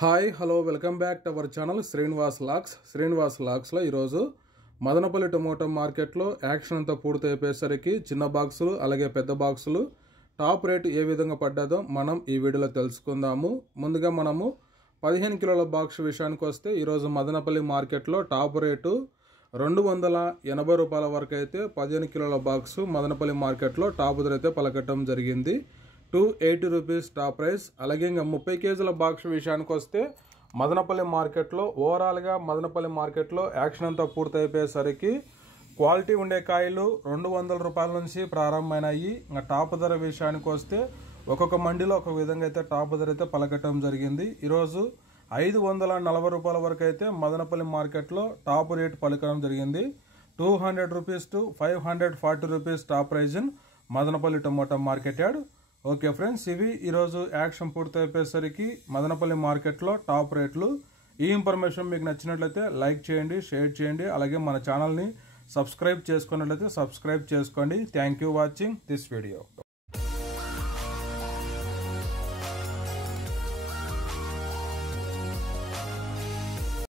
Hi hello welcome back to our channel Srinivas lakhs లో ఈరోజు Madanapalle tomato మార్కెట్లో యాక్షన్ అంతా పూర్తయిపోయేసరికి చిన్న బాక్సులు అలాగే పెద్ద బాక్సులు టాప్ రేట్ ఏ విధంగా పడ్డాదో మనం ఈ వీడియోలో తెలుసుకుందాము. ముందుగా మనము 15 కిలోల బాక్స్ విషయానికి వస్తే ఈరోజు మదనపల్లి మార్కెట్లో టాప్ రేటు 280 రూపాయల వరకు అయితే 15 కిలోల బాక్సు మదనపల్లి మార్కెట్లో టాప్ ధర అయితే పలకటం జరిగింది. 280 రూపీస్ టాప్ ప్రైస్. అలాగే ఇంకా 30 కేజీల బాక్స్ విషయానికి వస్తే మదనపల్లి మార్కెట్లో ఓవరాల్గా మదనపల్లి మార్కెట్లో యాక్షన్ అంతా పూర్తయిపోయేసరికి క్వాలిటీ ఉండే కాయలు 200 రూపాయల నుంచి ప్రారంభమైనాయి. ఇంకా టాప్ ధర విషయానికి వస్తే ఒక్కొక్క మండీలో ఒక్కొక్క విధంగా అయితే టాప్ ధర అయితే పలకటం జరిగింది. ఈరోజు 540 రూపాయల వరకు అయితే మదనపల్లి మార్కెట్లో టాప్ రేట్ పలకడం జరిగింది. 200 rupees to 540 rupees top price in Madanapalle tomato market yard. Okay friends, ఇవి ఈరోజు యాక్షన్ పూర్తయిపోయేసరికి మదనపల్లి మార్కెట్లో టాప్ రేట్లు. ఈ ఇన్ఫర్మేషన్ మీకు నచ్చినట్లయితే లైక్ చేయండి, షేర్ చేయండి, అలాగే మన ఛానల్ని సబ్స్క్రైబ్ చేసుకున్నట్లయితే సబ్స్క్రైబ్ చేసుకోండి. Thank you watching this video.